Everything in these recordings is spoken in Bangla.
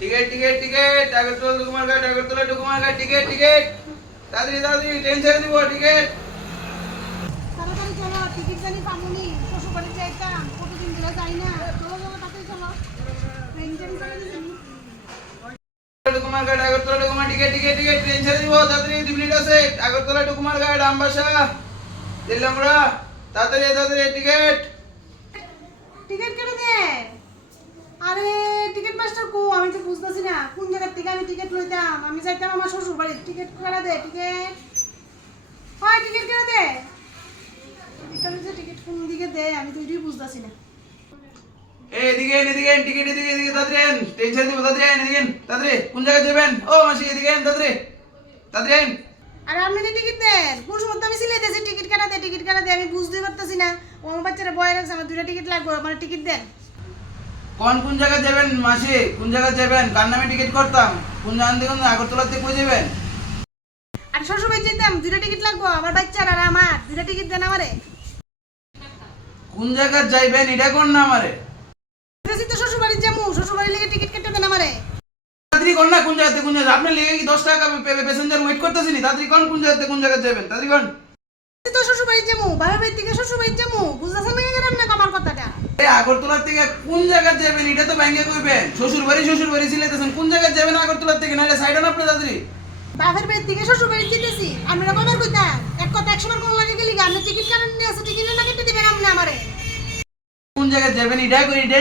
ticket ticket ticket Agartala Dukumarghat Agartala Dukumarghat ticket ticket তাড়াতাড়ি তাড়াতাড়ি ট্রেন ছেড়ে দিব টিকিট তাড়াতাড়ি চলো টিকিট জানি পাবনি শ্বশুর বাড়ি যাইতাম কতদিন ধরে যাই না চলো চলো তাড়াতাড়ি চলো ট্রেন জানি চলে দিয়েছি ডুকুমারঘাট আগরতলা ডুকুমার টিকিট টিকিট টিকিট ট্রেন ছেড়ে দিব তাড়াতাড়ি 2 মিনিট আছে আগরতলা ডুকুমারঘাট আমবাসা দিল্লামরা তাড়াতাড়ি তাড়াতাড়ি টিকিট টিকিট কেটে দে আরে টিকিট মাস্টার কো আমি তো বুঝতাছি না কোন জায়গা থেকে আমি টিকিট লইতাম আমি যাইতাম আমার শ্বশুর বাড়ি টিকিট কেটে দে টিকিট হয় টিকিট কেটে দে এখানে যে টিকিট কোন দিকে দেয় আমি তো এটাই বুঝতাছি না এদিকে এদিকে টিকিট এদিকে এদিকে তাড়াতাড়ি ট্রেন ছেড়ে দিব তাড়াতাড়ি এদিকে তাড়াতাড়ি কোন জায়গায় যাবেন ও মাসি এদিকে তাড়াতাড়ি তাড়াতাড়ি আরে আপনি তো টিকিট দেন কোন সময় তো আমি সিলাইতেছি টিকিট কাটা দে আমি বুঝতেই পারতাছি না ও আমার বাচ্চারা বয় রাখছে আমার 2টা টিকিট লাগবে আমার টিকিট দেন কোন জায়গায় যাবেন মাসি কোন জায়গায় যাবেন কার নামে টিকিট করতাম কোন জায়গা থেকে আগরতলা থেকে কই যাবেন আর শ্বশুর বাড়ি যেতাম 2টা টিকিট লাগবে আমার বাচ্চারা আর আমার 2টা টিকিট দেন আমারে কোন জায়গায় যাইবেন এটা কোন না আমারে বুঝতেছি তো শ্বশুর বাড়ি যাবো শ্বশুর বাড়ি লেগে টিকিট কেটে দেন আমারে তাড়াতাড়ি কোন না কোন জায়গাতে কোন জায়গা আপনি লেগে কি 10 টাকা প্যাসেঞ্জার ওয়েট করতেছেন তাড়াতাড়ি কোন জায়গায় যাবেন তাড়াতাড়ি কোন তো শ্বশুর বাড়ি যাবো বাবার বাড়ি থেকে শ্বশুর বাড়ি যাবো বুঝতেছেন না কেন আপনি আমার কথাটা এই আগরতলা থেকে কোন জায়গায় যাবেন এটা তো ব্যাংকে কইবেন শ্বশুর বাড়ি সিলাইতেছেন কোন জায়গায় যাবেন আগরতলা থেকে নালে সাইডন আপনি তাড়াতাড়ি বাবার বাড়ি থেকে শ্বশুর বাড়ি যেতেছি আমরা কবার কইতাম এক কথা 100 বার কোন লাগে গেলি আপনি টিকিট কাটেন নিয়ে আছে টিকিট না কেটে দিবেন আপনি আমারে কোন জায়গায় যাবেন এটা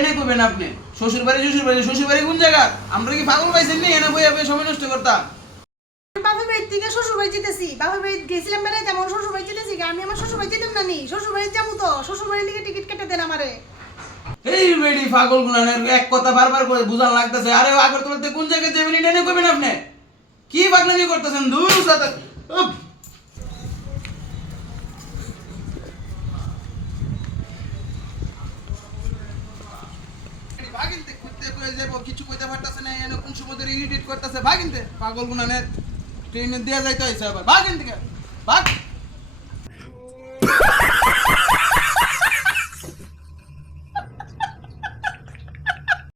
না কইবেন আপনি শ্বশুর বাড়ি কোন জায়গা আমরা কি পাগল পাইছেন নি এনা বইয়া সময় নষ্ট করতাম বাবার বাড়ি থেকে শ্বশুর বাড়ি যেতেছি বাবার বাড়ি গেছিলাম বেড়াই তেমন শ্বশুর বাড়ি যেতেছি আমি আমার শ্বশুর বাড়ি যেতাম না নি শ্বশুর বাড়ি যাবো তো শ্বশুর বাড়ি লিগে টিকিট কেটে দেন আমারে এই বেডি পাগল গুনানের এক কথা বারবার করে বুঝান লাগতেছে আরে আগরতলা থেকে কোন জায়গায় যাবেন এটা না কইবেন আপনি কি পাগলামি করতেছেন দূর সাথে ভাগিনতে খুঁজতে কই যাব কিছু কইতে পারতাছে না এনে কোন সময় ধরে ইরিটেট করতেছে ভাগিনতে পাগল গুনানের ট্রেনে দিয়া যাইতে হইছে আবার ভাগিন থেকে ভাগ